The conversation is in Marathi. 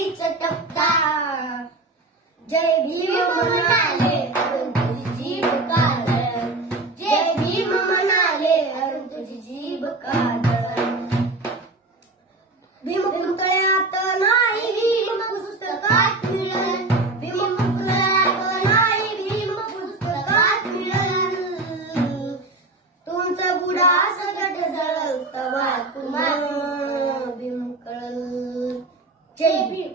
गोळी चटकता. जय भीम म्हणाले अरुण तुझी जीभ काजळ. जय भीम म्हणाले अरुण तुझी जीभ काजळ. भीम पुतळ्यात नाही भीम पुस्तकात मिळेल. भीम पुतळ्यात नाही भीम पुस्तकात मिळेल. तुमचा बुडा सकट जळल तवा तुम्हाला भीम कळल. जय भीम.